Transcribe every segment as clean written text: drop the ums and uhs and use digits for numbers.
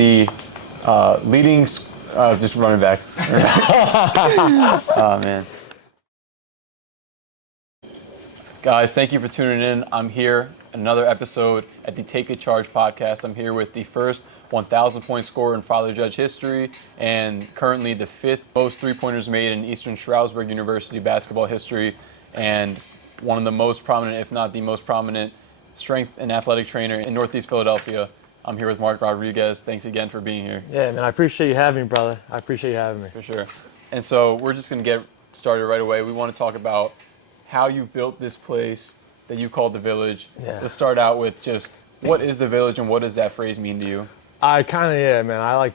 the leading, just running back. Oh, man. Guys, thank you for tuning in. I'm here, another episode at the Take a Charge podcast. I'm here with the first 1,000-point scorer in Father Judge history and currently the 5th most three-pointers made in Eastern Stroudsburg University basketball history, and one of the most prominent, if not the most prominent, strength and athletic trainer in Northeast Philadelphia. I'm here with Marc Rodriguez. Thanks again for being here. Yeah, man, I appreciate you having me, brother. I appreciate you having me. For sure. And so we're just going to get started right away. We want to talk about how you built this place that you called the Village. Yeah. Let's start out with just what is the Village and what does that phrase mean to you? I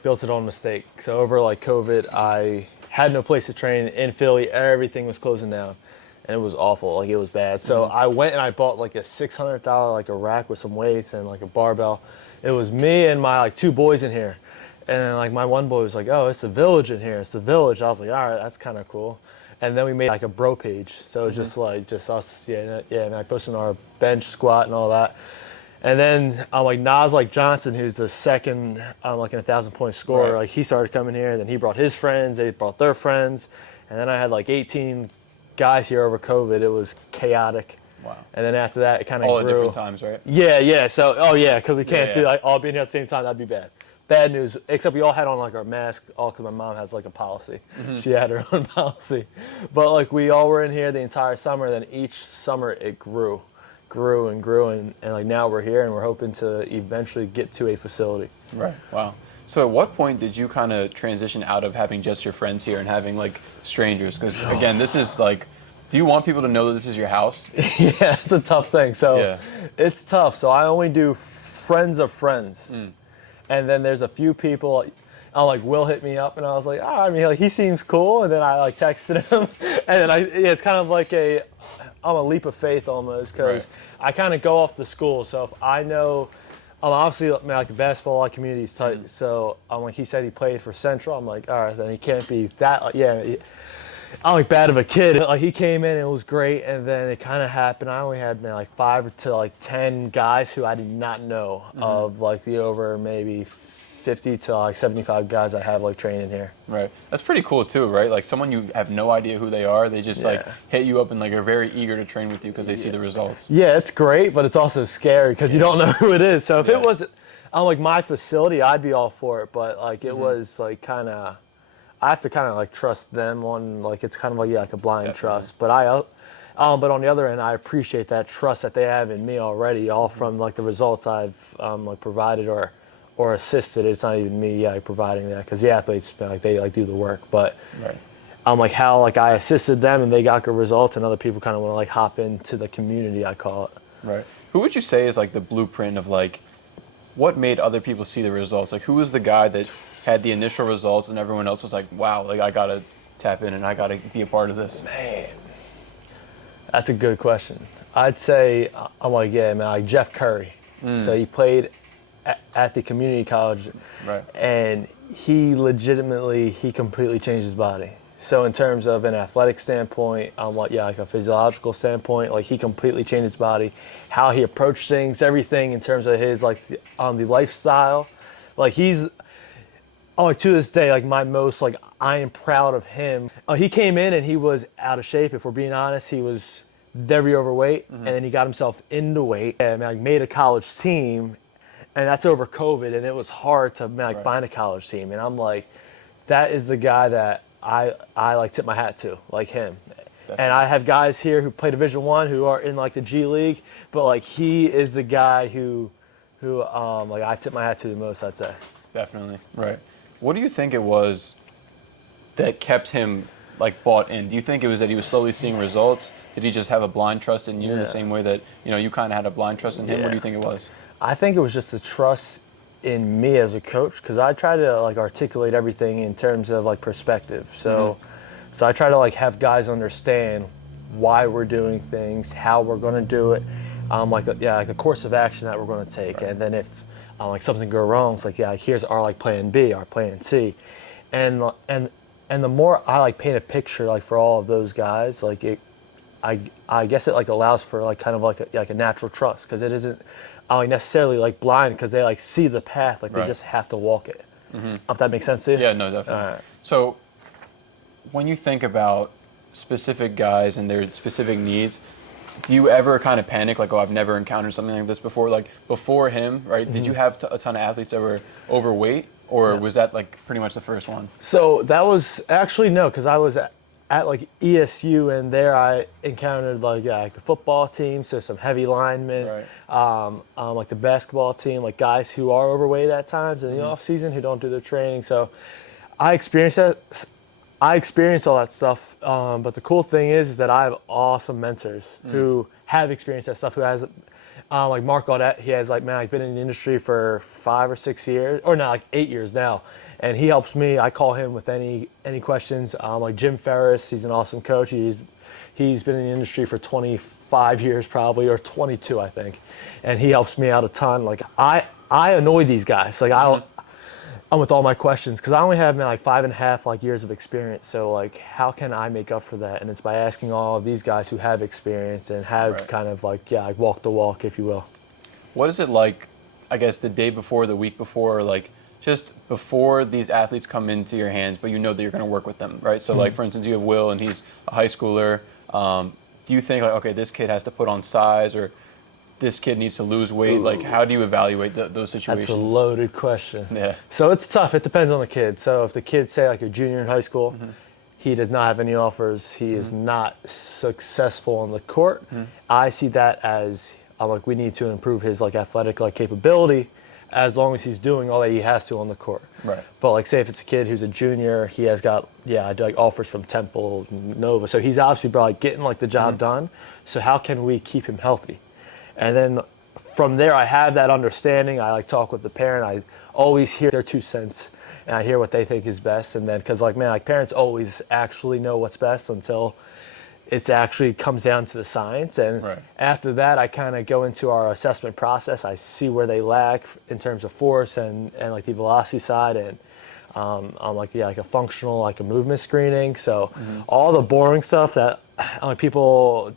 built it on mistake. So over COVID, I had no place to train in Philly. Everything was closing down, and it was awful. It was bad. So I went and I bought a $600 a rack with some weights and a barbell. It was me and my 2 boys in here, and then my one boy was like, "Oh, it's the Village in here. It's the Village." I was like, "All right, that's kind of cool." And then we made a bro page. So it was just us, and I posted on our bench squat and all that. And then Nas Johnson, who's the second an 1,000-point scorer, right. He started coming here, and then he brought his friends, they brought their friends, and then I had 18 guys here over COVID. It was chaotic. Wow. And then after that, it kind of grew. All grew. at different times, right? Yeah. So, because we can't do all being here at the same time. That'd be bad. Bad news. Except we all had on our mask, all because my mom has a policy. Mm-hmm. She had her own policy. But we all were in here the entire summer. Then each summer it grew and grew, and now we're here, and we're hoping to eventually get to a facility. Right. Wow. So at what point did you kind of transition out of having just your friends here and having strangers? Because again, this is do you want people to know that this is your house? Yeah, it's a tough thing. So It's tough. So I only do friends of friends. And then there's a few people, Will hit me up, and I was like, he seems cool. And then I texted him, and then it's kind of I'm a leap of faith almost, because I kind of go off the school. So if I know, obviously basketball community is tight. So he said he played for Central. I'm like, all right, then he can't be that. I'm bad of a kid. He came in and it was great, and then it kind of happened. I only had 5 to 10 guys who I did not know of the over maybe 50 to 75 guys I have training here. Right. That's pretty cool too, right? Someone you have no idea who they are, they just hit you up and are very eager to train with you because they see the results. Yeah, it's great, but it's also scary because you don't know who it is. So if it was my facility, I'd be all for it, but it was kind of, I have to kind of trust them on it's kind of a blind trust. But but on the other end, I appreciate that trust that they have in me already, all from the results I've provided or assisted. It's not even me providing that, because the athletes they do the work. But how I assisted them and they got good results, and other people kind of want to hop into the community, I call it. Right. Who would you say is the blueprint of what made other people see the results? Who was the guy that had the initial results and everyone else was wow, I gotta tap in and I gotta be a part of this? Man, that's a good question. I'd say Jeff Curry. So he played at the community college, and he completely changed his body. So in terms of an athletic standpoint, a physiological standpoint, he completely changed his body, how he approached things, everything in terms of his the lifestyle. He's to this day my most I am proud of him. He came in and he was out of shape. If we're being honest, he was very overweight, and then he got himself into weight and made a college team, and that's over COVID, and it was hard to find a college team. And I'm that is the guy that I tip my hat to, him. Definitely. And I have guys here who play Division I who are in the G League, but he is the guy who I tip my hat to the most, I'd say. Definitely. Right. What do you think it was that kept him bought in? Do you think it was that he was slowly seeing results? Did he just have a blind trust in you in the same way that you kind of had a blind trust in him? What do you think it was? I think it was just the trust in me as a coach, because I try to articulate everything in terms of perspective. So I try to have guys understand why we're doing things, how we're going to do it, a course of action that we're going to take. And then if something go wrong, it's here's our plan B, our plan C, and the more I paint a picture for all of those guys, I guess it allows for kind of a natural trust, because it isn't like necessarily like blind because they like see the path, like they Right. just have to walk it. If that makes sense to you? Yeah, no, definitely. All right. So when you think about specific guys and their specific needs, do you ever kind of panic, like, oh, I've never encountered something like this before? Like, before him, right, did you have a ton of athletes that were overweight, or was that, like, pretty much the first one? So that was actually no, because I was at like ESU, and there I encountered like the football team, so some heavy linemen, like the basketball team, like guys who are overweight at times in the off season who don't do their training. So I experienced that. I experienced all that stuff, but the cool thing is that I have awesome mentors who have experienced that stuff. Who has, like Marc Rodriguez, he has like been in the industry for 5 or 6 years, or now like 8 years now, and he helps me. I call him with any questions. Like Jim Ferris, he's an awesome coach. He's been in the industry for 25 years probably, or 22 I think, and he helps me out a ton. Like I annoy these guys. Like I'm with all my questions because I only have like 5.5 like years of experience. So like, how can I make up for that? And it's by asking all of these guys who have experience and have kind of like walk the walk, if you will. What is it like, I guess, the day before, the week before, like just before these athletes come into your hands, but you know that you're going to work with them, right? So like, for instance, you have Will and he's a high schooler. Do you think like, okay, this kid has to put on size, or this kid needs to lose weight? Like, how do you evaluate those situations? That's a loaded question. Yeah. So it's tough. It depends on the kid. So if the kid's, say, like a junior in high school, he does not have any offers, he is not successful on the court, I see that as like we need to improve his like athletic like capability, as long as he's doing all that he has to on the court. Right. But like, say if it's a kid who's a junior, he has got I do like offers from Temple, Nova, so he's obviously probably getting like the job done. So how can we keep him healthy? And then from there, I have that understanding. I like talk with the parent. I always hear their 2 cents, and I hear what they think is best. And then, because like, man, like parents always actually know what's best until it actually comes down to the science. And after that, I kind of go into our assessment process. I see where they lack in terms of force and like the velocity side, and I'm like like a functional, like a movement screening. So all the boring stuff that like people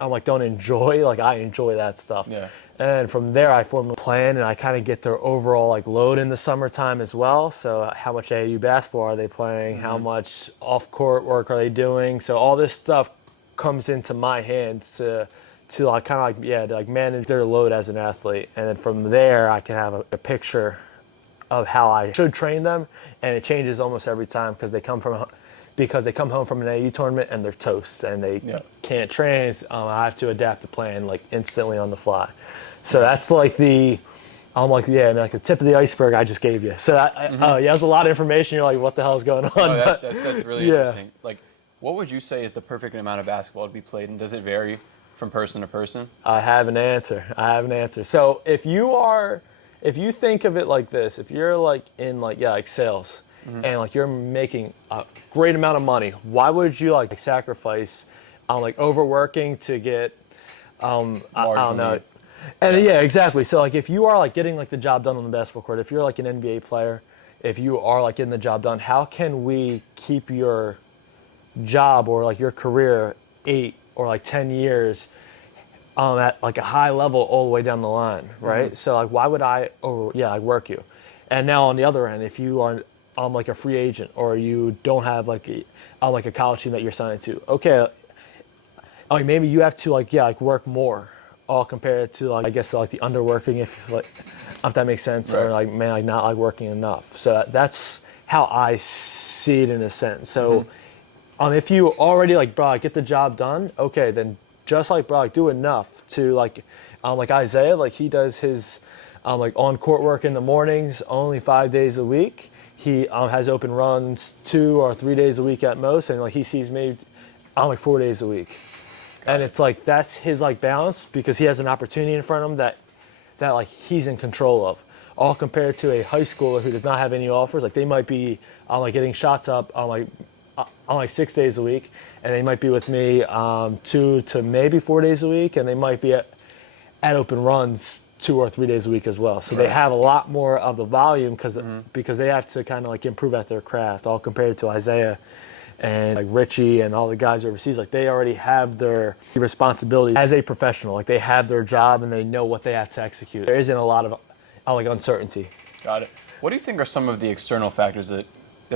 like don't enjoy, like I enjoy that stuff. Yeah. And from there I form a plan, and I kind of get their overall like load in the summertime as well. So how much AAU basketball are they playing? How much off court work are they doing? So all this stuff comes into my hands to like kind of like to like manage their load as an athlete. And then from there I can have a picture of how I should train them, and it changes almost every time because they come home from an AU tournament and they're toast and they can't train. I have to adapt the plan like instantly on the fly. So that's like like the tip of the iceberg I just gave you. So that's a lot of information. You're like, what the hell is going on? Oh, that's really interesting. Like, what would you say is the perfect amount of basketball to be played, and does it vary from person to person? I have an answer. So if you think of it like this, if you're like in like sales, and like you're making a great amount of money, why would you like sacrifice like overworking to get I don't know. And exactly. So like if you are like getting like the job done on the basketball court, if you're like an NBA player, if you are like getting the job done, how can we keep your job or like your career 8 or like 10 years at like a high level all the way down the line, right? So like, why would I work you? And now on the other end, if you are like a free agent, or you don't have like a college team that you're signed to, okay, like maybe you have to like work more, all compared to like I guess like the underworking, if that makes sense, or like not like working enough. So that's how I see it in a sense. So if you already like get the job done, okay, then just like do enough to like Isaiah, like he does his like on court work in the mornings only 5 days a week. He has open runs 2 or 3 days a week at most, and like he sees me like 4 days a week. And it's like that's his like balance, because he has an opportunity in front of him that like he's in control of. All compared to a high schooler who does not have any offers. Like they might be like getting shots up on like 6 days a week, and they might be with me 2 to maybe 4 days a week, and they might be at open runs 2 or 3 days a week as well. So they have a lot more of the volume because they have to kind of like improve at their craft, all compared to Isaiah and like Richie and all the guys overseas, like they already have their responsibility as a professional. Like they have their job and they know what they have to execute. There isn't a lot of like uncertainty. Got it. What do you think are some of the external factors that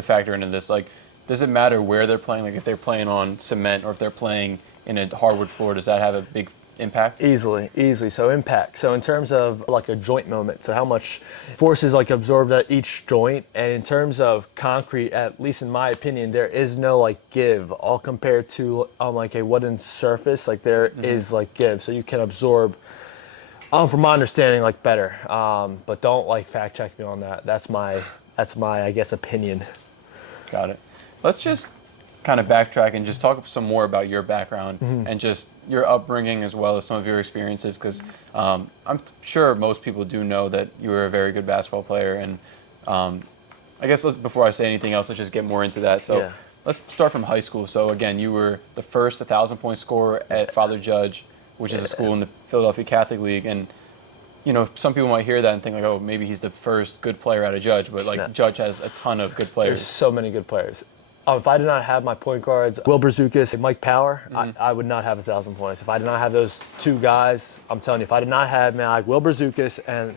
factor into this? Like, does it matter where they're playing? Like, if they're playing on cement or if they're playing in a hardwood floor, does that have a big impact? Easily. So impact. So in terms of like a joint moment, so how much force is like absorbed at each joint, and in terms of concrete, at least in my opinion, there is no like give. All compared to like a wooden surface, like there is like give. So you can absorb. From my understanding, like better. But don't like fact check me on that. That's my I guess opinion. Got it. Let's just kind of backtrack and just talk some more about your background and just your upbringing as well as some of your experiences, because I'm sure most people do know that you were a very good basketball player. And I guess before I say anything else, let's just get more into that. So let's start from high school. So again, you were the first 1,000-point scorer at Father Judge, which is a school in the Philadelphia Catholic League. And you know, some people might hear that and think like, oh, maybe he's the first good player out of Judge, but like Judge has a ton of good players. There's so many good players. If I did not have my point guards, Will Brazukas and Mike Power, I would not have 1,000 points. If I did not have those two guys, I'm telling you, if I did not have like Will Brazukas and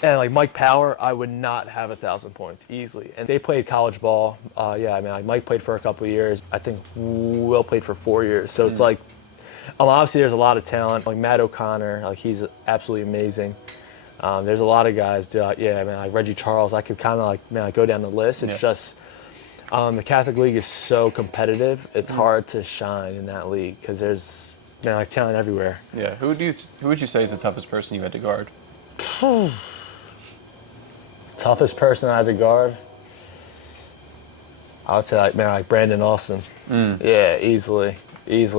like Mike Power, I would not have 1,000 points easily. And they played college ball. Like Mike played for a couple of years. I think Will played for 4 years. So it's like, obviously there's a lot of talent. Like Matt O'Connor, like he's absolutely amazing. There's a lot of guys. Like Reggie Charles. I could kind of like go down the list. It's just the Catholic League is so competitive. It's hard to shine in that league because there's like talent everywhere. Yeah. Who would you say is the toughest person you had to guard? Toughest person I had to guard? I would say like Brandon Austin. Yeah, easily,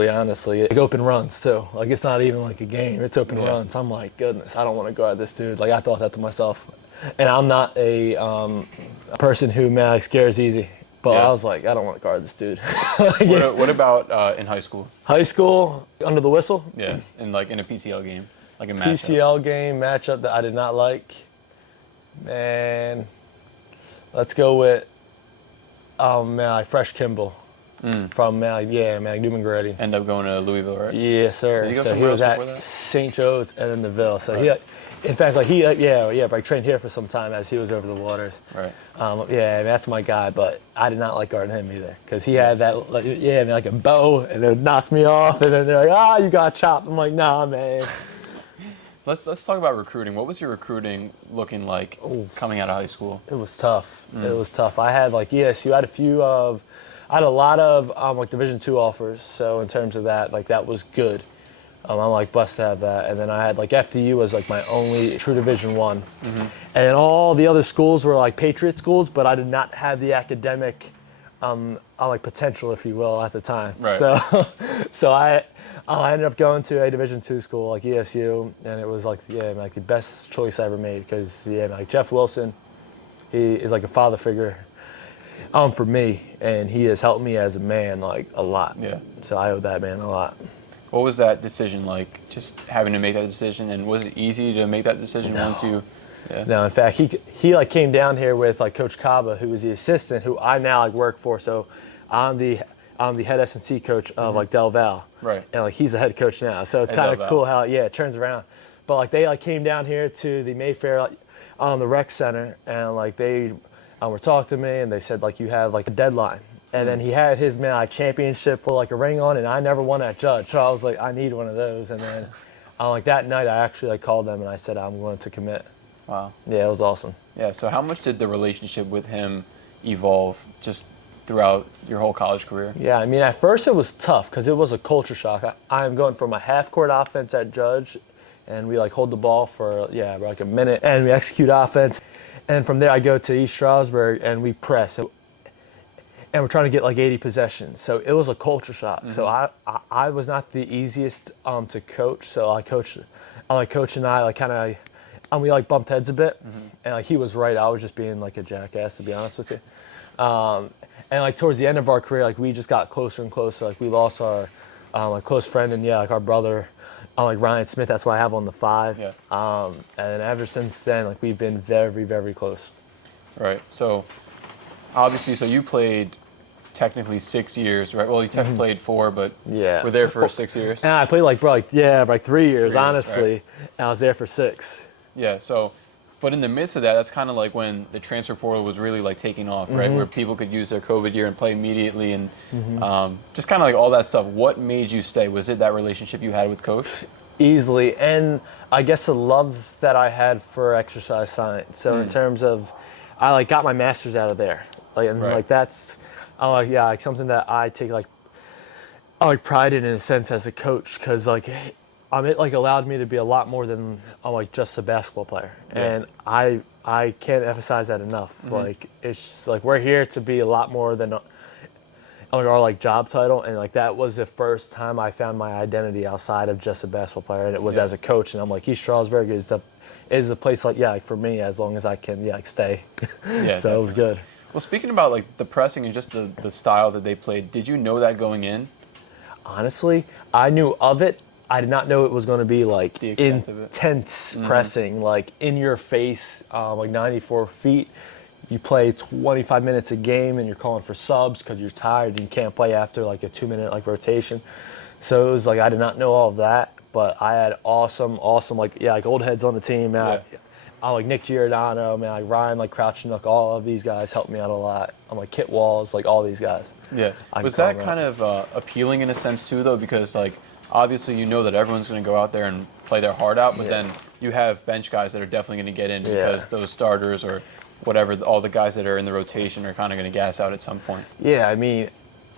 honestly. Like open runs too. Like it's not even like a game. It's open runs. I'm like, goodness, I don't want to guard this dude. Like I thought that to myself. And I'm not a person who like scares easy. But I was like, I don't want to guard this dude. What about in high school? High school, under the whistle? Yeah, in a PCL game, like a matchup. PCL game, matchup that I did not like. Man, let's go with, like Fresh Kimball from Newman Grady. End up going to Louisville, right? Yes, sir. Did he go so he somewhere was else at before that? St. Joe's and then the Ville. So Right. in fact, like but I trained here for some time as he was over the waters. Right. That's my guy, but I did not like guarding him either because he had that, like a bow, and it would knock me off, and then they're like, you got chopped. I'm like, nah, man. Let's talk about recruiting. What was your recruiting looking like coming out of high school? It was tough. It was tough. I had like ESU. I had a lot of like Division II offers. So in terms of that, like that was good. I'm like blessed to have that. And then I had like FDU was like my only true Division I. And all the other schools were like Patriot schools, but I did not have the academic like potential, if you will, at the time. Right. So I ended up going to a Division II school like ESU, and it was like like the best choice I ever made because like Jeff Wilson, he is like a father figure for me, and he has helped me as a man like a lot. Yeah. So I owe that man a lot. What was that decision like? Just having to make that decision, and was it easy to make that decision once you? Yeah. No, in fact, he like came down here with like Coach Kaba, who was the assistant, who I now like work for. So I'm the head S&C coach of like Del Val. Right. And like he's the head coach now. So it's At kind Del of Val. cool how it turns around. But like they like came down here to the Mayfair the rec center, and like they were talking to me, and they said like you have like a deadline. And then he had his championship with like a ring on, and I never won at Judge. So I was like, I need one of those. And then like that night, I actually like called them and I said I'm going to commit. Wow. Yeah, it was awesome. Yeah. So how much did the relationship with him evolve just throughout your whole college career? Yeah, I mean, at first it was tough because it was a culture shock. I'm going from a half-court offense at Judge, and we like hold the ball for like a minute, and we execute offense. And from there, I go to East Stroudsburg, and we press. And we're trying to get like 80 possessions. So it was a culture shock. So I was not the easiest to coach. So Coach and I like kind of, we like bumped heads a bit. And like he was right. I was just being like a jackass, to be honest with you. And like towards the end of our career, like we just got closer and closer. Like we lost our like close friend and like our brother, like Ryan Smith. That's why I have on the 5. Yeah. And then ever since then, like we've been very, very close. Right. So obviously, so you played technically 6 years, right? Well, you technically played 4, but Yeah. were there for 6 years. And I played like 3 years, honestly. Right? And I was there for 6. Yeah. So, but in the midst of that, that's kind of like when the transfer portal was really like taking off, right? Where people could use their COVID year and play immediately, and just kind of like all that stuff. What made you stay? Was it that relationship you had with Coach? Easily, and I guess the love that I had for exercise science. So in terms of, I like got my master's out of there, like, and like that's, like something that I take like pride in a sense as a coach, because like it like allowed me to be a lot more than like just a basketball player, and I can't emphasize that enough. Like it's just, like we're here to be a lot more than our like job title, and like that was the first time I found my identity outside of just a basketball player, and it was as a coach. And I'm like, East Stroudsburg is the place like for me, as long as I can like stay. So it was good. Well, speaking about like the pressing and just the style that they played, did you know that going in? Honestly, I knew of it. I did not know it was going to be like The extent of it. intense pressing, like in your face, like 94 feet. You play 25 minutes a game and you're calling for subs because you're tired and you can't play after like a 2-minute like rotation. So it was like I did not know all of that, but I had awesome like old heads on the team, man. I like Nick Giordano, man, like Ryan, like Crouch, like all of these guys helped me out a lot. I'm like Kit Walls, like all these guys. Yeah. Was that kind of appealing in a sense too, though, because like obviously you know that everyone's going to go out there and play their heart out, but then you have bench guys that are definitely going to get in because those starters or whatever, all the guys that are in the rotation are kind of going to gas out at some point. Yeah, I mean,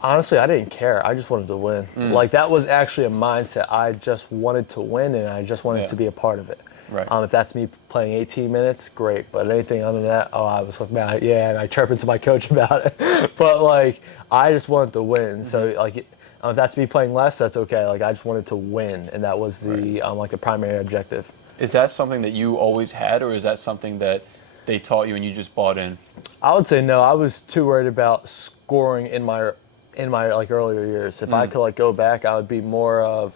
honestly, I didn't care. I just wanted to win. Like that was actually a mindset. I just wanted to win, and I just wanted to be a part of it. Right. If that's me playing 18 minutes, great. But anything other than that, I was like, man, and I chirping to my coach about it. But like, I just wanted to win. So like, if that's me playing less, that's okay. Like I just wanted to win, and that was the like the primary objective. Is that something that you always had, or is that something that they taught you and you just bought in? I would say no. I was too worried about scoring in my like earlier years. If I could like go back, I would be more of.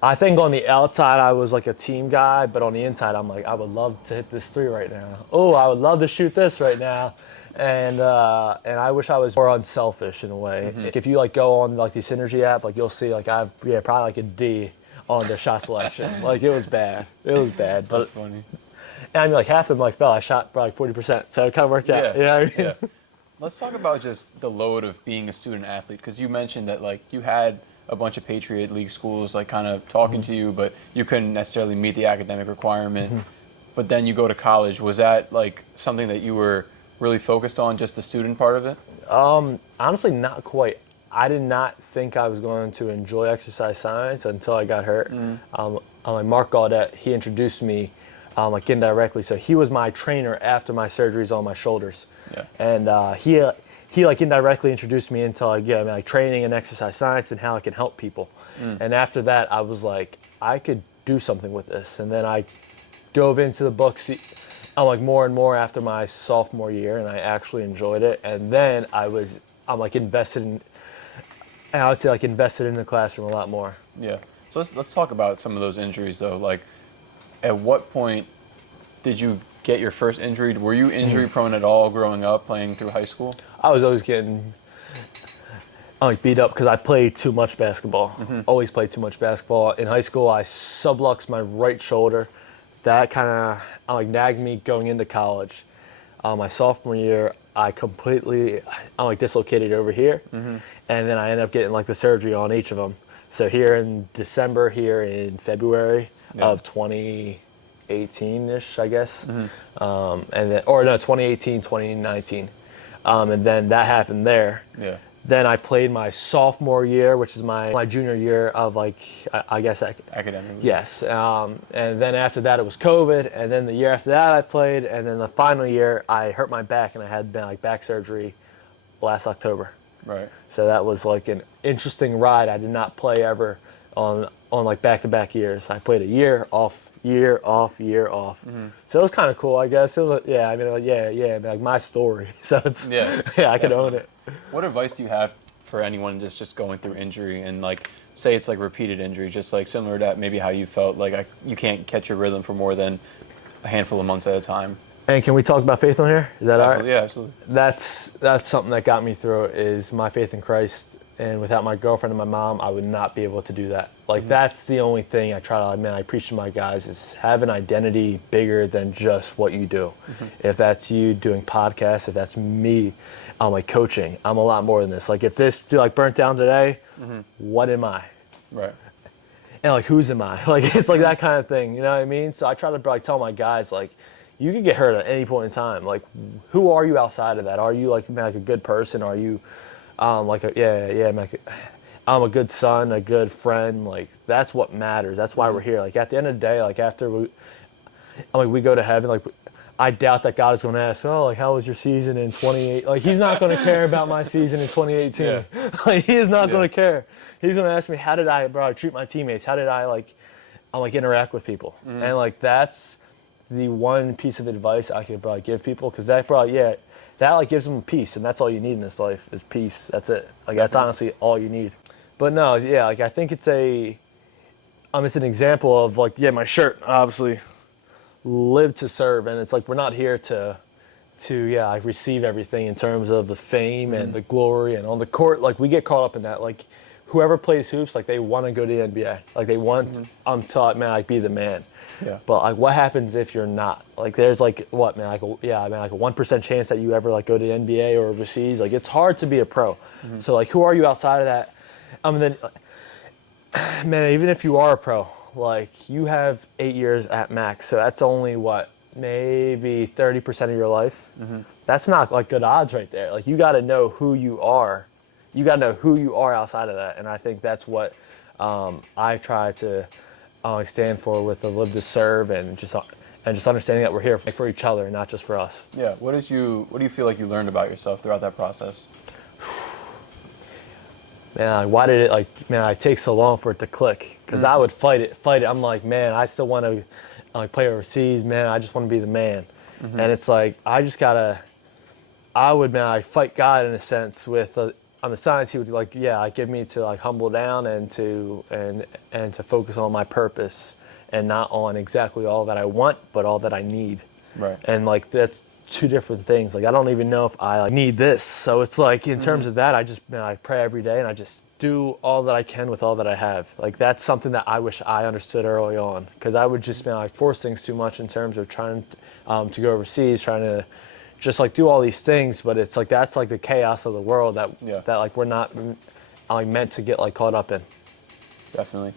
I think on the outside I was like a team guy, but on the inside I'm like I would love to hit this 3 right now. Oh, I would love to shoot this right now, and I wish I was more unselfish in a way. If you like go on like the Synergy app, like you'll see like I've probably like a D on the shot selection. Like it was bad. It was bad. But That's funny. And I mean, like half of them like fell. I shot probably 40%, so it kind of worked out. You know what I mean? Let's talk about just the load of being a student athlete, because you mentioned that like you had a bunch of Patriot League schools like kind of talking to you, but you couldn't necessarily meet the academic requirement. But then you go to college. Was that like something that you were really focused on, just the student part of it? Honestly, not quite. I did not think I was going to enjoy exercise science until I got hurt. Like Marc Rodriguez, he introduced me like indirectly. So he was my trainer after my surgeries on my shoulders. And he like indirectly introduced me into like training and exercise science and how it can help people. And after that, I was like, I could do something with this. And then I dove into the books like more and more after my sophomore year, and I actually enjoyed it. And then I'm like invested in, and I would say like invested in the classroom a lot more. Yeah. So let's talk about some of those injuries though. Like, at what point did you get your first injury? Were you injury prone at all growing up, playing through high school? I was always getting like beat up because I played too much basketball. Always played too much basketball. In high school, I subluxed my right shoulder. That kind of like nagged me going into college. My sophomore year, I completely like dislocated over here, and then I ended up getting like the surgery on each of them. So here in December, here in February of 2018-ish, I guess, and then 2018, 2019, and then that happened there. Then I played my sophomore year, which is my junior year of like, I guess academic. Yes, and then after that it was COVID, and then the year after that I played, and then the final year I hurt my back and I had like back surgery last October. Right. So that was like an interesting ride. I did not play ever on like back-to-back years. I played a year off, year off, year off. So it was kind of cool, I guess. It was like my story. So it's I could own it. What advice do you have for anyone just going through injury and like say it's like repeated injury, just like similar to that, maybe how you felt like you can't catch your rhythm for more than a handful of months at a time? And can we talk about faith on here? Is that all right? Yeah, absolutely. That's something that got me through it, is my faith in Christ. And without my girlfriend and my mom, I would not be able to do that. Like, that's the only thing I try to, I preach to my guys, is have an identity bigger than just what you do. If that's you doing podcasts, if that's me, like coaching, I'm a lot more than this. Like, if this like burnt down today, what am I? Right. And like, whose am I? Like, it's like that kind of thing. You know what I mean? So I try to like tell my guys, like, you can get hurt at any point in time. Like, who are you outside of that? Are you like a good person? Are you I'm a good son, a good friend. Like, that's what matters. That's why we're here. Like, at the end of the day, like, after we go to heaven, like, I doubt that God is going to ask, oh, like, how was your season in 2018? Like, he's not going to care about my season in 2018. Yeah. Like, he is not going to care. He's going to ask me, how did I, treat my teammates? How did I interact with people? And like, that's the one piece of advice I could probably give people, because that like gives them peace, and that's all you need in this life is peace. That's it. Like, that's honestly all you need. But no, yeah, like, I think it's an example of like, my shirt, obviously, live to serve, and it's like, we're not here to like receive everything in terms of the fame and the glory, and on the court, like, we get caught up in that. Like, whoever plays hoops, like, they want to go to the NBA. Like, they want, I'm taught, man, like, be the man. Yeah. But like, what happens if you're not? Like, there's like, what, man, like a 1% chance that you ever like go to the NBA or overseas. Like, it's hard to be a pro. So like, who are you outside of that? Then, man, even if you are a pro, like, you have 8 years at max. So that's only what, maybe 30% of your life. That's not like good odds right there. Like, you got to know who you are. You got to know who you are outside of that. And I think that's what I try to stand for with the live to serve, and just understanding that we're here for each other, not just for us. Yeah. What do you feel like you learned about yourself throughout that process? Man, why did it take so long for it to click? Because I would fight it. I'm like, man, I still want to play overseas. Man, I just want to be the man. And it's like, I would fight God in a sense with on the science. He would give me to like humble down and to focus on my purpose, and not on exactly all that I want, but all that I need. Right. And like, that's two different things. Like, I don't even know if I need this. So it's like, in terms of that, I pray every day, and I just do all that I can with all that I have. Like, that's something that I wish I understood early on, because I would just force things too much in terms of trying to go overseas, trying to just like do all these things, but it's like, that's like the chaos of the world that like we're not like meant to get like caught up in. Definitely.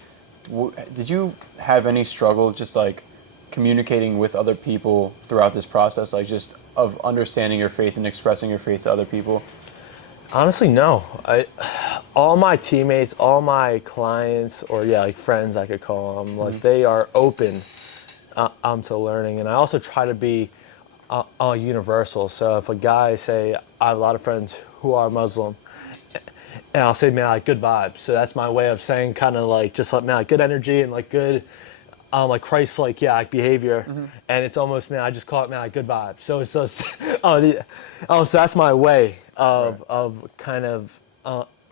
Did you have any struggle just like communicating with other people throughout this process, like just of understanding your faith and expressing your faith to other people? Honestly, no. All my teammates, all my clients, or like friends, I could call them, like they are open to learning, and I also try to be universal. So if a guy, say, I have a lot of friends who are Muslim, and I'll say, man, like good vibes. So that's my way of saying kind of like, just like, man, like good energy and like good, like Christ, like behavior. And it's almost, man, I just call it, man, like good vibes. So it's just, so that's my way of kind of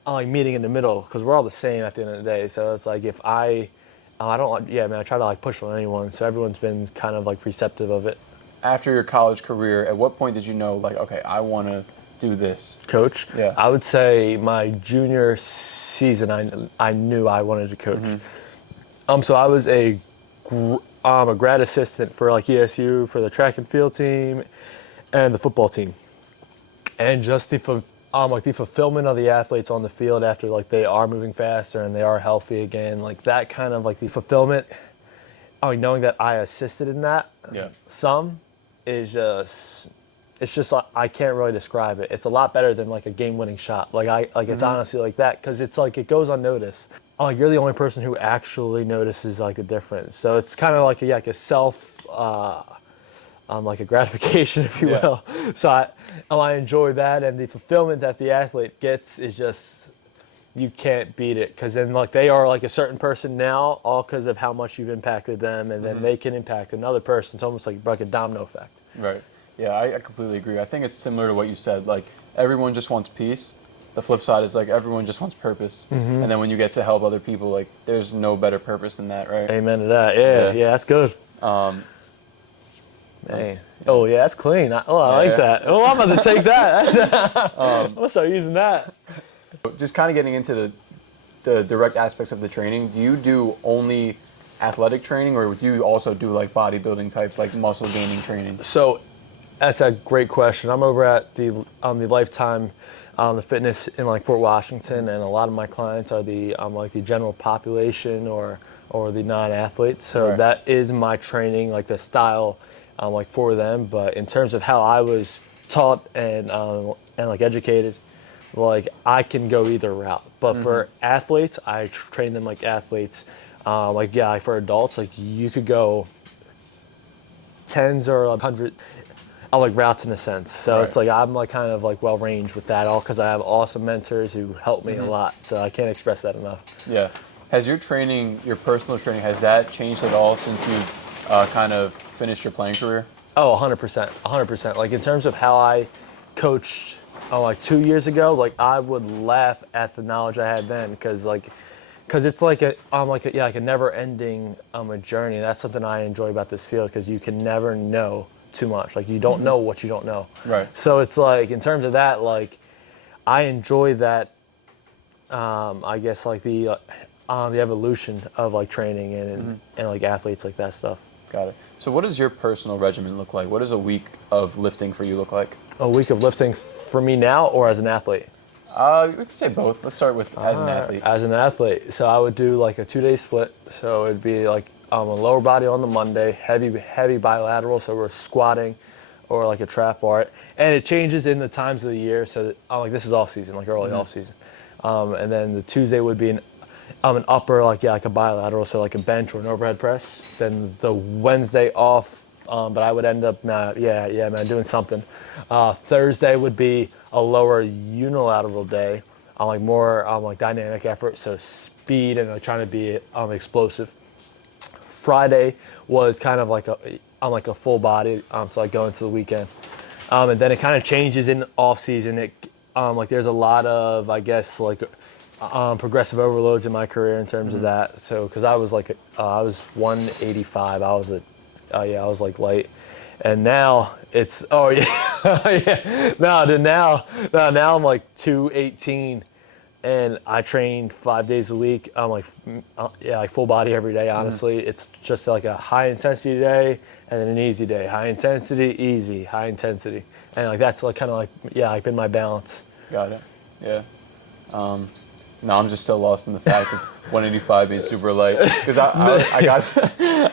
like meeting in the middle, because we're all the same at the end of the day. So it's like, if I don't, I try to like push on anyone. So everyone's been kind of like receptive of it. After your college career, at what point did you know, like, okay, I want to do this? Coach? Yeah. I would say my junior season, I knew I wanted to coach. So I was a grad assistant for like ESU, for the track and field team and the football team. And just the fulfillment of the athletes on the field after like they are moving faster and they are healthy again, like that kind of like the fulfillment, knowing that I assisted in that, is just like, I can't really describe it. It's a lot better than like a game-winning shot. It's honestly like that, because it's like, it goes unnoticed. You're the only person who actually notices like a difference. So it's kind of like a self, like a gratification, if you will. So I enjoy that, and the fulfillment that the athlete gets is just, you can't beat it, because then like they are like a certain person now, all because of how much you've impacted them, and then they can impact another person. It's almost like a domino effect. Right. Yeah, I completely agree. I think it's similar to what you said. Like, everyone just wants peace. The flip side is like, everyone just wants purpose. And then when you get to help other people, like, there's no better purpose than that, right? Amen to that. Yeah, that's good. Dang. Oh yeah, that's clean. I like that. Oh, I'm about to take that. I'm gonna start using that. Just kind of getting into the direct aspects of the training. Do you do only athletic training, or do you also do like bodybuilding type, like muscle gaining training? So that's a great question. I'm over at the Lifetime, the fitness in like Fort Washington, and a lot of my clients are the like the general population or the non-athletes. So that is my training, like the style, like for them. But in terms of how I was taught and like educated, like I can go either route. But for athletes, I train them like athletes. Like for adults, like you could go tens or hundreds, like routes in a sense. So it's like I'm like kind of like well ranged with that all because I have awesome mentors who help me a lot. So I can't express that enough. Yeah. Has your training, your personal training, has that changed at all since you kind of finished your playing career? Oh, 100%, 100%. Like in terms of how I coached, like 2 years ago, like I would laugh at the knowledge I had then because it's like a never-ending a journey. That's something I enjoy about this field because you can never know too much. Like you don't know what you don't know. Right. So it's like in terms of that, like I enjoy that. I guess like the evolution of like training and like athletes, like that stuff. Got it. So what does your personal regimen look like? What does a week of lifting for you look like? A week of lifting for me now or as an athlete? We can say both. Let's start with as an athlete. As an athlete, so I would do like a 2-day split. So it'd be like a lower body on the Monday, heavy bilateral. So we're squatting, or like a trap bar, and it changes in the times of the year. So that, like this is off season, like early off season, and then the Tuesday would be an upper like a bilateral, so like a bench or an overhead press. Then the Wednesday off, but I would end up doing something. Thursday would be a lower unilateral day, like more like dynamic effort, so speed and trying to be explosive. Friday was kind of like a full body, so like going into the weekend, and then it kind of changes in off season. It like there's a lot of I guess like progressive overloads in my career in terms of that. So because I was like I was 185, I was like light. And now it's now I'm like 218, and I train 5 days a week. I'm like like full body every day. Honestly, it's just like a high intensity day and then an easy day. High intensity, easy, high intensity, and like that's like kind of like like been my balance. Got it. Yeah. No, I'm just still lost in the fact of 185 being super light. Because I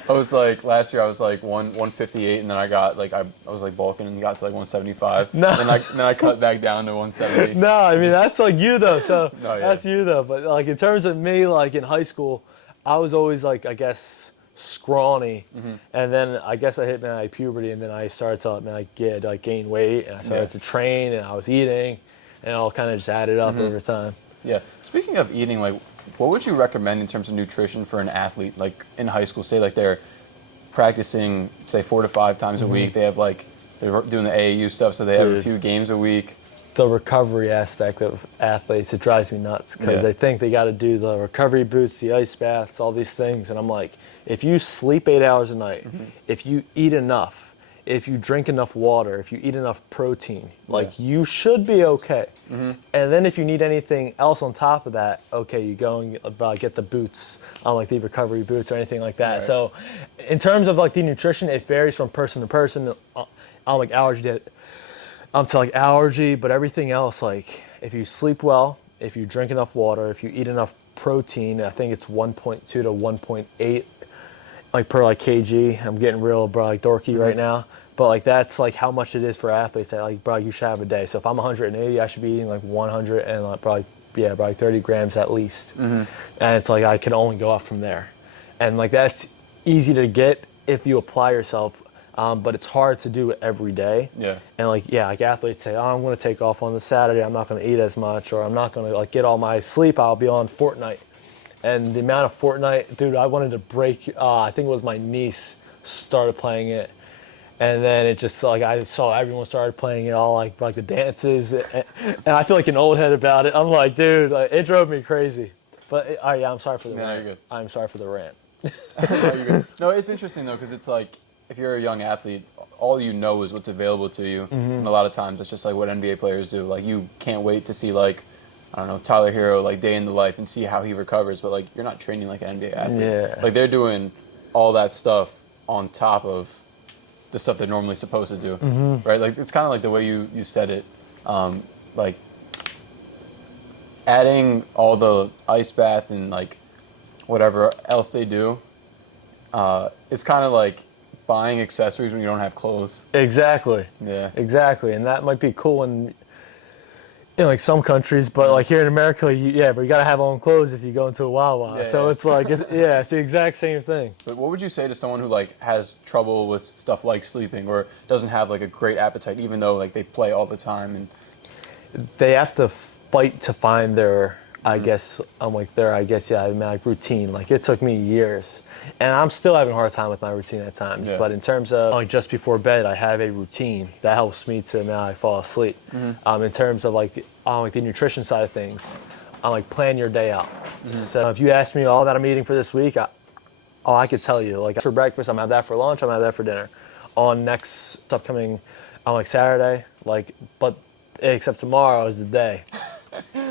was like, last year I was like 158, and then I got like, I was like bulking and got to like 175. No. And then I cut back down to 170. No, I mean, that's like you though. So that's you though. But like in terms of me, like in high school, I was always like, I guess, scrawny. And then I guess I hit my puberty, and then I started to gain weight, and I started to train, and I was eating, and it all kind of just added up over time. Yeah. Speaking of eating, like, what would you recommend in terms of nutrition for an athlete, like in high school? Say like they're practicing, say 4 to 5 times a week. They have like they're doing the AAU stuff, so they have a few games a week. The recovery aspect of athletes, it drives me nuts because they think they got to do the recovery boots, the ice baths, all these things, and I'm like, if you sleep 8 hours a night, if you eat enough, if you drink enough water, if you eat enough protein, like you should be okay. And then if you need anything else on top of that, okay, you go and get the boots, like the recovery boots or anything like that. So in terms of like the nutrition, it varies from person to person. I'm like allergy to like allergy, but everything else, like if you sleep well, if you drink enough water, if you eat enough protein, I think it's 1.2 to 1.8 like per like kg. I'm getting real like dorky right now, but like that's like how much it is for athletes that like you should have a day. So if I'm 180, I should be eating like 100 and like probably 30 grams at least. And it's like I can only go up from there, and like that's easy to get if you apply yourself, but it's hard to do it every day. And like like athletes say, I'm going to take off on the Saturday, I'm not going to eat as much, or I'm not going to like get all my sleep, I'll be on Fortnite. And the amount of Fortnite, dude, I wanted to break. I think it was my niece started playing it, and then it just like I saw everyone started playing it, all like the dances, and I feel like an old head about it. I'm like, dude, like, it drove me crazy. But I'm sorry for the rant. You're good. I'm sorry for the rant. No, you're good. No, it's interesting though because it's like if you're a young athlete, all you know is what's available to you. And a lot of times it's just like what NBA players do. Like you can't wait to see like, I don't know, Tyler Hero, like day in the life and see how he recovers. But like you're not training like an NBA athlete. Yeah. Like they're doing all that stuff on top of the stuff they're normally supposed to do, right? Like it's kind of like the way you said it, like adding all the ice bath and like whatever else they do. It's kind of like buying accessories when you don't have clothes. Exactly. Yeah. Exactly, and that might be cool in like some countries, but like here in America, but you gotta have on clothes if you go into a Wawa. Yeah, so yeah. it's like, it's the exact same thing. But what would you say to someone who like has trouble with stuff like sleeping or doesn't have like a great appetite, even though like they play all the time and They have to fight to find their, routine. Like it took me years, and I'm still having a hard time with my routine at times. Yeah. But in terms of like just before bed, I have a routine that helps me to now I fall asleep. In terms of like the nutrition side of things, I like plan your day out. So if you ask me all that I'm eating for this week, I could tell you. Like for breakfast, I'm gonna have that for lunch. I'm gonna have that for dinner. On next upcoming, on like Saturday, but except tomorrow is the day.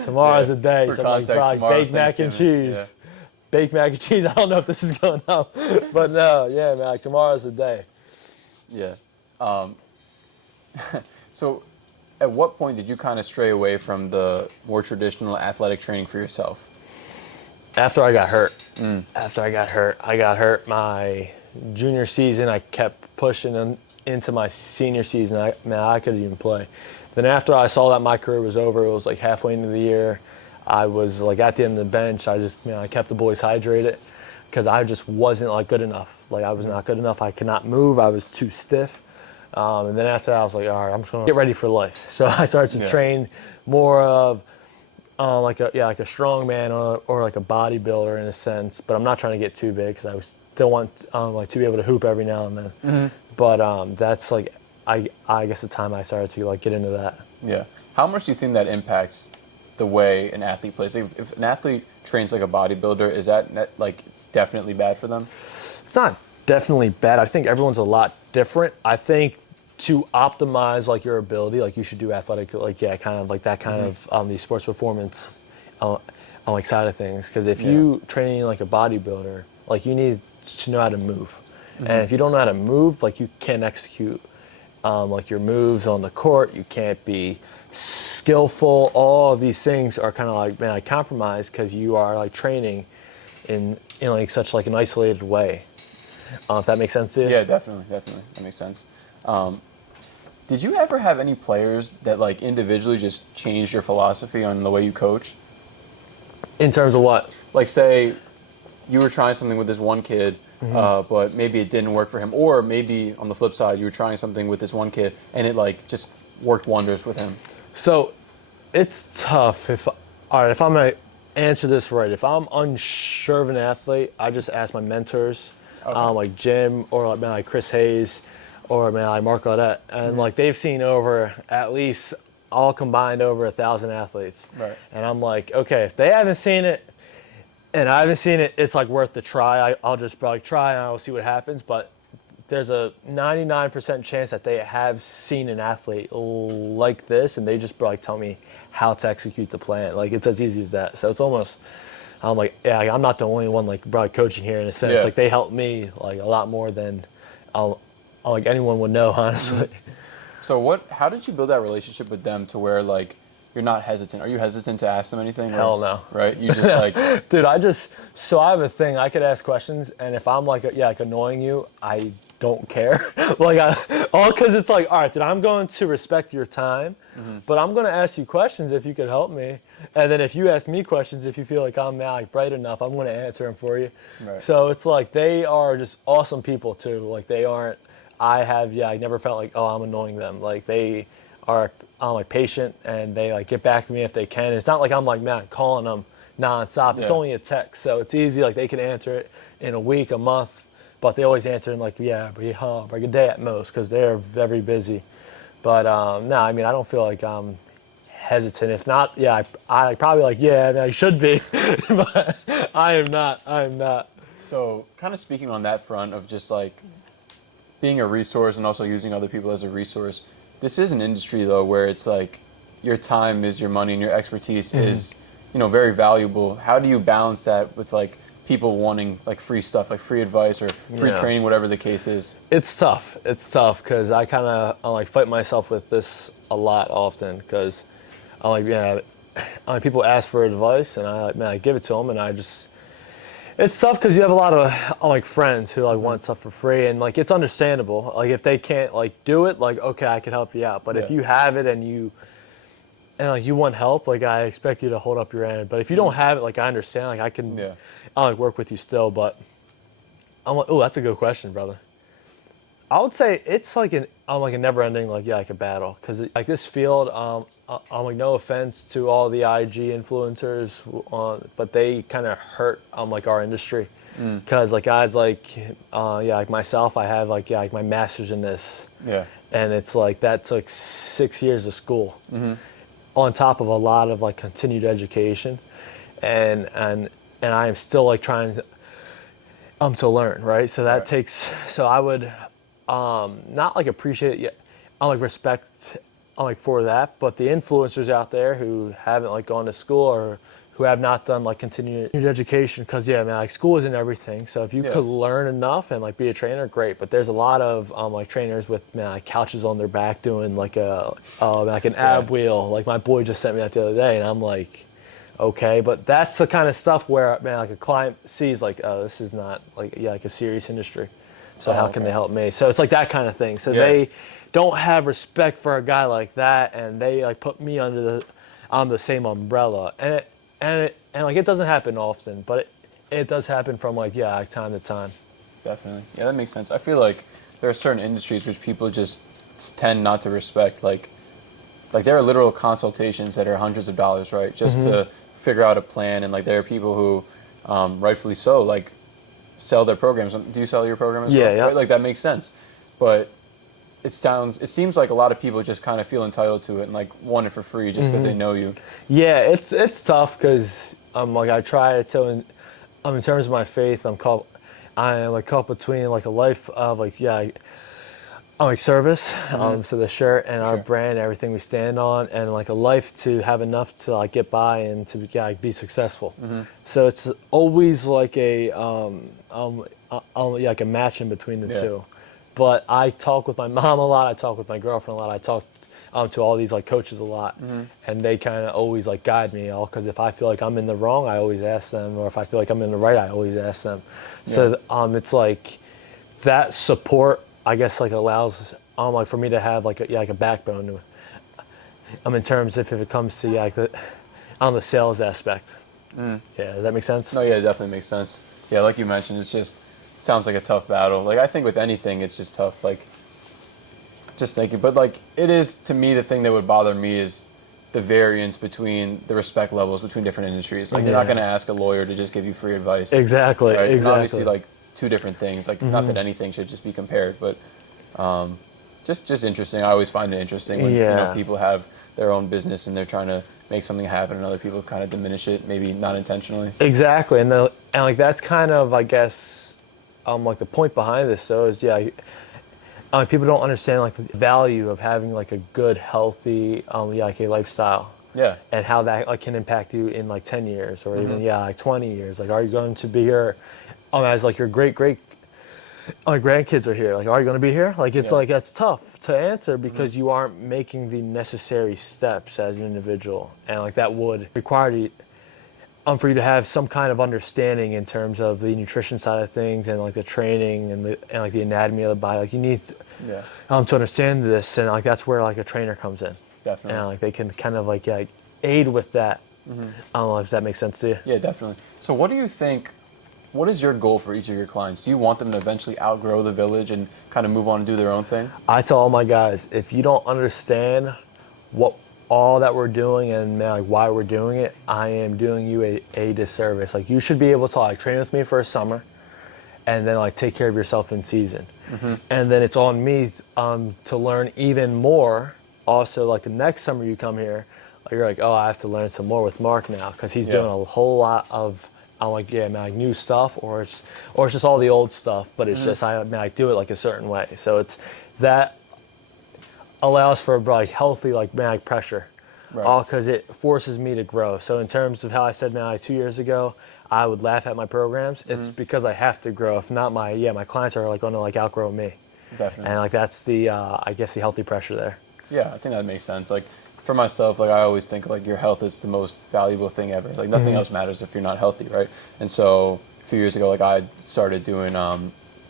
Tomorrow's the day. For So context, like tomorrow's baked mac and Thanksgiving. cheese. Yeah. Baked mac and cheese. I don't know if this is going up, but no, yeah, man. Like tomorrow's the day. Yeah. So at what point did you kind of stray away from the more traditional athletic training for yourself? After I got hurt. I got hurt my junior season. I kept pushing into my senior season. I couldn't even play. Then after I saw that my career was over, it was like halfway into the year. I was like at the end of the bench. I kept the boys hydrated because I just wasn't like good enough. Like I was not good enough. I could not move. I was too stiff. And then after that, I was like, all right, I'm just gonna get ready for life. So I started to train more of like a strong man or like a bodybuilder in a sense. But I'm not trying to get too big because I still want to be able to hoop every now and then. But that's like I guess the time I started to like get into that. Yeah. How much do you think that impacts the way an athlete plays? Like, if an athlete trains like a bodybuilder, is that like definitely bad for them? It's not definitely bad. I think everyone's a lot different. I think to optimize like your ability, like you should do athletic, kind of like that kind of the sports performance on like side of things. Because if you train like a bodybuilder, like you need to know how to move, and if you don't know how to move, like you can't execute like your moves on the court. You can't be skillful. All of these things are kind of like compromised because you are like training in like such like an isolated way. If that makes sense to you? Yeah, definitely. That makes sense. Did you ever have any players that like individually just changed your philosophy on the way you coach? In terms of what? Like say you were trying something with this one kid, but maybe it didn't work for him, or maybe on the flip side you were trying something with this one kid and it like just worked wonders with him. So it's tough. If I'm gonna answer this right, if I'm unsure of an athlete, I just ask my mentors, like Jim or like Chris Hayes, or like Marc Rodriguez, and like they've seen over at least all combined over 1,000 athletes. Right. And I'm like, okay, if they haven't seen it and I haven't seen it, it's like worth the try. I'll just probably try and I'll see what happens. But there's a 99% chance that they have seen an athlete like this and they just like tell me how to execute the plan. Like it's as easy as that. So it's almost, I'm like, yeah, I'm not the only one like probably coaching here in a sense. Yeah. Like they help me like a lot more than like anyone would know, honestly. So how did you build that relationship with them to where like you're not hesitant? Are you hesitant to ask them anything? Hell no. Right? You just like Dude, I have a thing. I could ask questions, and if I'm like annoying you, I don't care. All because it's like, all right, dude, I'm going to respect your time, but I'm going to ask you questions if you could help me. And then if you ask me questions, if you feel like I'm like bright enough, I'm going to answer them for you. Right. So it's like they are just awesome people too. Like they aren't. I never felt like, oh, I'm annoying them. Like they are, like patient and they like get back to me if they can. And it's not like I'm like, man, calling them nonstop. It's only a text, so it's easy. Like they can answer it in a week, a month, but they always answer in like, like a day at most because they're very busy. But no, I mean, I don't feel like I'm hesitant. If not, I probably like, I should be, but I am not. So kind of speaking on that front of just like, being a resource and also using other people as a resource. This is an industry though where it's like your time is your money and your expertise is, very valuable. How do you balance that with like people wanting like free stuff, like free advice or free training, whatever the case is? It's tough. It's tough because I kind of like fight myself with this a lot often because people ask for advice and I give it to them, and it's tough because you have a lot of friends who want stuff for free, and like it's understandable. Like if they can't do it, okay, I can help you out. But if you have it and you want help, I expect you to hold up your end. But if you don't have it, I understand. I can work with you still. But I'm like, oh, that's a good question, brother. I would say it's like a never-ending a battle because this field. No offense to all the IG influencers, but they kind of hurt our industry because guys like myself, I have my master's in this, and it's that took 6 years of school on top of a lot of continued education, and I am still trying to learn, right? So that takes. So I would not appreciate it yet. I respect for that, but the influencers out there who haven't gone to school or who have not done continued education, because school isn't everything. So if you could learn enough and be a trainer, great. But there's a lot of trainers with couches on their back doing an ab wheel. My boy just sent me that the other day, and I'm like, okay. But that's the kind of stuff where a client sees oh, this is not a serious industry. So how can they help me? So it's that kind of thing. So they don't have respect for a guy like that, and they put me under the same umbrella, and it doesn't happen often, but it does happen from time to time. Definitely, that makes sense. I feel like there are certain industries which people just tend not to respect. Like there are literal consultations that are hundreds of dollars, right, just to figure out a plan, and there are people who, rightfully so, sell their programs. Do you sell your program as well? Yeah. Right? That makes sense, but. It seems like a lot of people just kind of feel entitled to it and want it for free just because they know you. Yeah, it's tough because I try to in terms of my faith, I am caught between a life of service, so the shirt and our brand, everything we stand on, and a life to have enough to get by and to be successful. So it's always a match in between the two. But I talk with my mom a lot. I talk with my girlfriend a lot. I talk to all these coaches a lot, and they kind of always guide me all. Because if I feel I'm in the wrong, I always ask them, or if I feel I'm in the right, I always ask them. So it's that support, I guess, allows for me to have a backbone. In terms if it comes to the sales aspect. Yeah, does that make sense? No, yeah, it definitely makes sense. Yeah, like you mentioned, it's just. Sounds like a tough battle. I think with anything, it's just tough. Just thinking. But, it is, to me, the thing that would bother me is the variance between the respect levels between different industries. You're not going to ask a lawyer to just give you free advice. Exactly, right? exactly. And obviously, two different things. Not that anything should just be compared, but just interesting. I always find it interesting when, people have their own business and they're trying to make something happen and other people kind of diminish it, maybe not intentionally. Exactly. And that's kind of, I guess... the point behind this, though, is people don't understand the value of having a good, healthy a lifestyle. Yeah. And how that can impact you in 10 years or even 20 years. Are you going to be here as your great grandkids are here? Are you going to be here? That's tough to answer because you aren't making the necessary steps as an individual, and that would require you. For you to have some kind of understanding in terms of the nutrition side of things and the training and the anatomy of the body, you need to understand this, and that's where a trainer comes in. Definitely. And they can kind of aid with that. I don't know if that makes sense to you. Yeah, definitely. So what do you think? What is your goal for each of your clients? Do you want them to eventually outgrow the village and kind of move on and do their own thing? I tell all my guys, if you don't understand all that we're doing and why we're doing it, I am doing you a disservice. You should be able to train with me for a summer and then take care of yourself in season. And then it's on me to learn even more. Also, the next summer you come here, you're oh, I have to learn some more with Marc now because he's doing a whole lot of I'm like, yeah, man, like new stuff, or it's just all the old stuff, but it's just I do it like a certain way. So it's that allows for like healthy like pressure, all because it forces me to grow. So in terms of how I said like 2 years ago, I would laugh at my programs. It's because I have to grow. If not, my clients are like going to like outgrow me. Definitely. And like that's the I guess the healthy pressure there. Yeah, I think that makes sense. Like for myself, like I always think like your health is the most valuable thing ever. Like nothing else matters if you're not healthy, right? And so a few years ago, like I started doing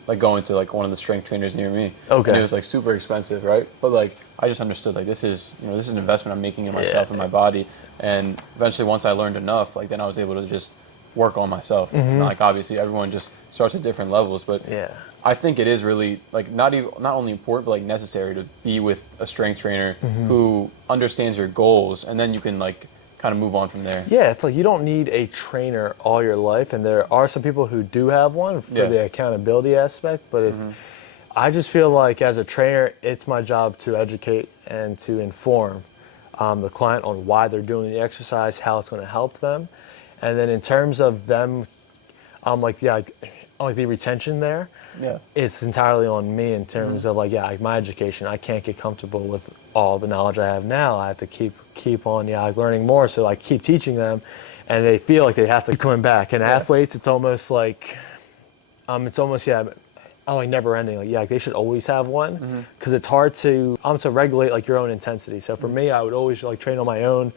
like going to like one of the strength trainers near me. Okay. And it was like super expensive, right? But like I just understood like this is an investment I'm making in myself and my body. And eventually once I learned enough, like then I was able to just work on myself. And, like obviously everyone just starts at different levels, but I think it is really like not only important but like necessary to be with a strength trainer who understands your goals, and then you can like kind of move on from there. Yeah, it's like you don't need a trainer all your life, and there are some people who do have one for the accountability aspect, but if I just feel like as a trainer, it's my job to educate and to inform the client on why they're doing the exercise, how it's going to help them. And then in terms of them, like the retention there, it's entirely on me in terms of like my education. I can't get comfortable with all the knowledge I have now. I have to keep on learning more. So I keep teaching them, and they feel like they have to keep coming back. And athletes, it's almost like like never ending. Like they should always have one because it's hard to regulate like your own intensity. So for me, I would always like train on my own.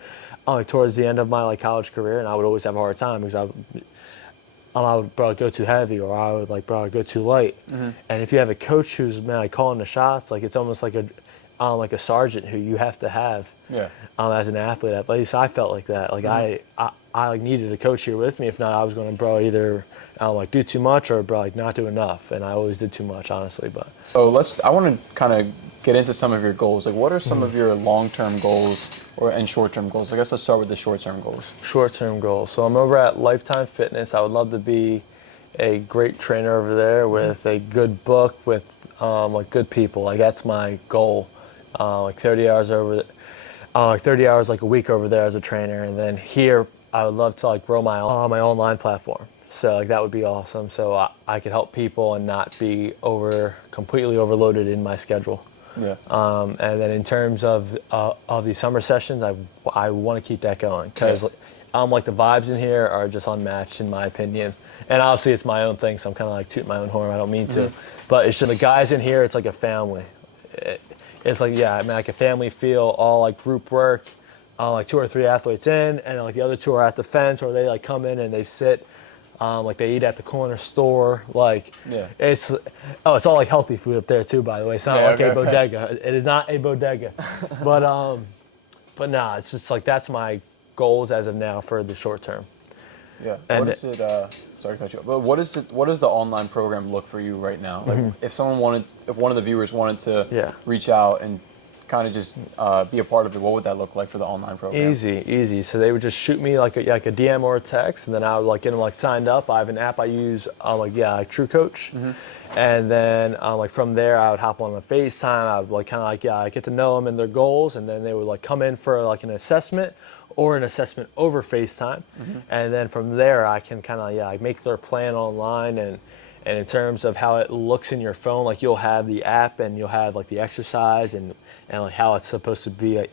Like towards the end of my like college career, and I would always have a hard time because I would probably go too heavy, or I would like probably go too light. And if you have a coach who's like calling the shots, like it's almost like a sergeant who you have to have as an athlete. At least I felt like that. Like I like needed a coach here with me. If not, I was going to probably either like do too much or probably not do enough. And I always did too much, honestly. But I want to kind of get into some of your goals. Like what are some of your long-term goals and short-term goals? I guess let's start with the short-term goals. Short-term goals. So I'm over at Lifetime Fitness. I would love to be a great trainer over there with a good book, with like good people. Like that's my goal. Like 30 hours like a week over there as a trainer, and then here I would love to like grow my online platform. So like that would be awesome. So I could help people and not be completely overloaded in my schedule. And then in terms of the summer sessions, I want to keep that going because like the vibes in here are just unmatched in my opinion. And obviously it's my own thing, so I'm kind of like tooting my own horn. I don't mean to, but it's just the guys in here. It's like a family. It's like like a family feel. All like group work. Like 2 or 3 athletes in, and like the other 2 are at the fence, or they like come in and they sit. Like they eat at the corner store. Like it's all like healthy food up there too. By the way, it's not like a bodega. It is not a bodega, but nah, it's just like that's my goals as of now for the short term. Yeah. And what is it? Sorry to cut you off. But what does the online program look for you right now? Like if one of the viewers wanted to reach out and kind of just be a part of it, what would that look like for the online program? Easy. So they would just shoot me like a DM or a text, and then I would like get them like signed up. I have an app I use, like True Coach, and then like from there I would hop on a FaceTime. I would like kind of like get to know them and their goals, and then they would like come in for like an assessment or an assessment over FaceTime, and then from there I can kind of like make their plan online. And in terms of how it looks in your phone, like you'll have the app and you'll have like the exercise and like how it's supposed to be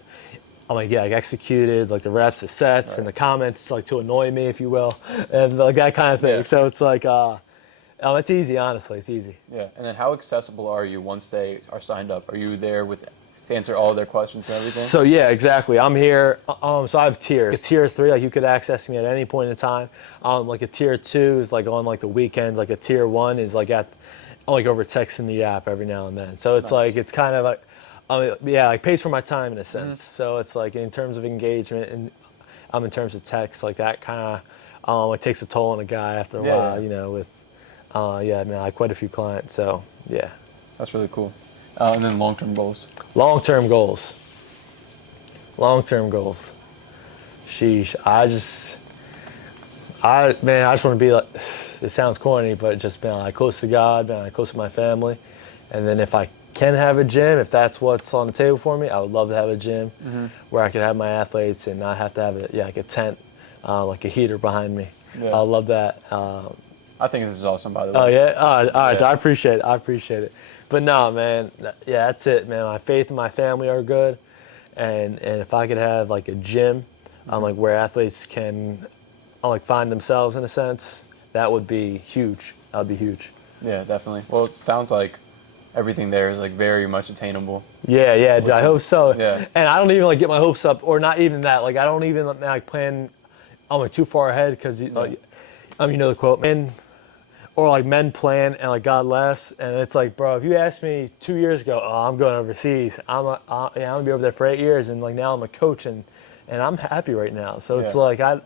like executed, like the reps, the sets, and the comments like to annoy me, if you will, and like that kind of thing. So it's like it's easy, honestly. It's easy. Yeah. And then how accessible are you once they are signed up? Are you there to answer all of their questions and everything? So exactly. I'm here. So I have tiers. A tier 3, like you could access me at any point in time. Like a tier 2 is like on like the weekends. Like a tier 1 is like over text in the app every now and then. So it's like it's kind of like like pays for my time in a sense. So it's like in terms of engagement and in terms of text, like that kind of it takes a toll on a guy after a while. You know, with like quite a few clients. So that's really cool. And then long-term goals. Long-term goals. Sheesh. I just want to be like, it sounds corny, but just being like close to God, being like close to my family. And then if I can have a gym, if that's what's on the table for me, I would love to have a gym where I could have my athletes and not have to have like a tent like a heater behind me. Yeah. I love that. I think this is awesome, by the way. Oh yeah, all right. Yeah. I appreciate it. But no, man, yeah, that's it, man. My faith and my family are good, and if I could have like a gym, like where athletes can, like find themselves in a sense, that would be huge. That would be huge. Yeah, definitely. Well, it sounds like everything there is like very much attainable. Yeah, dude, I hope so. Yeah. And I don't even like get my hopes up, or not even that. Like I don't even like plan. I'm like too far ahead because you know the quote, man. Or like men plan and like God laughs, and it's like, bro, if you asked me 2 years ago, oh, I'm going overseas, I'm gonna be over there for 8 years, and like now I'm a coach, and I'm happy right now. So it's like I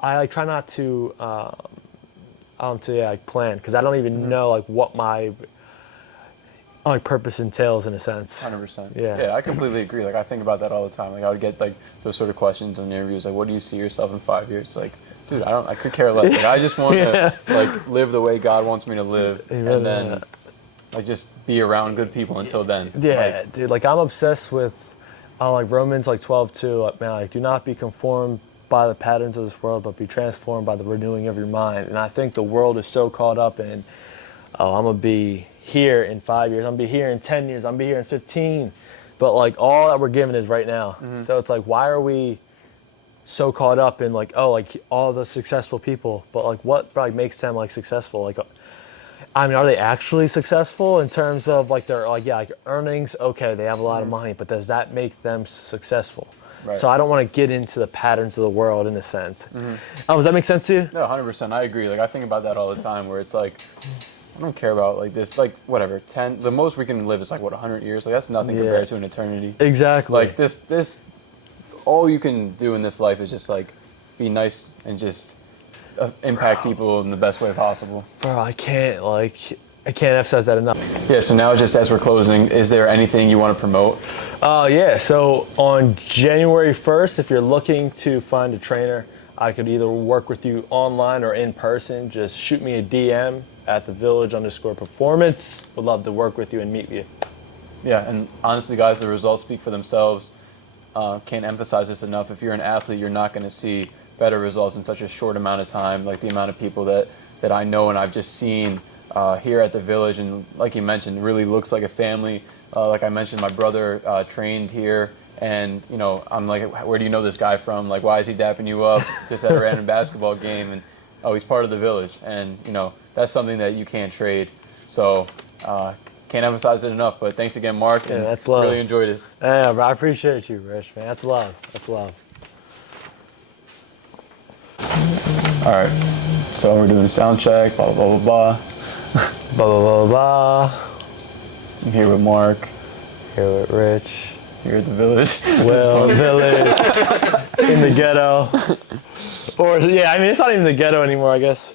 like try not to like plan, because I don't even know like what my like purpose entails in a sense. 100%. Yeah. Yeah, I completely agree. Like I think about that all the time. Like I would get like those sort of questions in interviews, like, what do you see yourself in 5 years? Like, dude, I could care less. Like I just want to like live the way God wants me to live, and then like just be around good people until then. Yeah, like, dude. Like I'm obsessed with like Romans like 12:2. Like, man, like do not be conformed by the patterns of this world, but be transformed by the renewing of your mind. And I think the world is so caught up in, oh, I'm gonna be here in 5 years, I'm gonna be here in 10 years, I'm gonna be here in 15. But like all that we're given is right now. So it's like, why are we so caught up in like, oh, like all the successful people, but like what like makes them like successful? Like, I mean, are they actually successful in terms of like their like earnings? Okay, they have a lot of money, but does that make them successful? Right. So I don't want to get into the patterns of the world in a sense. Does that make sense to you? No, 100%. I agree. Like I think about that all the time, where it's like, I don't care about like this, like whatever, 10, the most we can live is like what, 100 years? Like that's nothing compared to an eternity. Exactly. Like this, all you can do in this life is just like be nice and just impact people in the best way possible. Bro, I can't emphasize that enough. Yeah, so now just as we're closing, is there anything you want to promote? Yeah, so on January 1st, if you're looking to find a trainer, I could either work with you online or in person. Just shoot me a DM at @thevillage_performance. Would love to work with you and meet you. Yeah, and honestly, guys, the results speak for themselves. Can't emphasize this enough. If you're an athlete, you're not going to see better results in such a short amount of time. Like the amount of people that I know and I've just seen here at the Village, and like you mentioned, really looks like a family. Like I mentioned, my brother trained here, and you know, I'm like, where do you know this guy from? Like, why is he dapping you up just at a random basketball game? And oh, he's part of the Village, and you know, that's something that you can't trade. So can't emphasize it enough. But thanks again, Mark. Yeah, and that's love. Really enjoyed this. Yeah, bro, I appreciate you, Rich, man. That's love. That's love. All right, so we're doing a sound check. Blah blah blah blah. Blah, blah, blah, blah. I'm here with Mark. Here with Rich. Here at the Village. Well, Village. In the ghetto. Or, yeah, I mean, it's not even the ghetto anymore, I guess.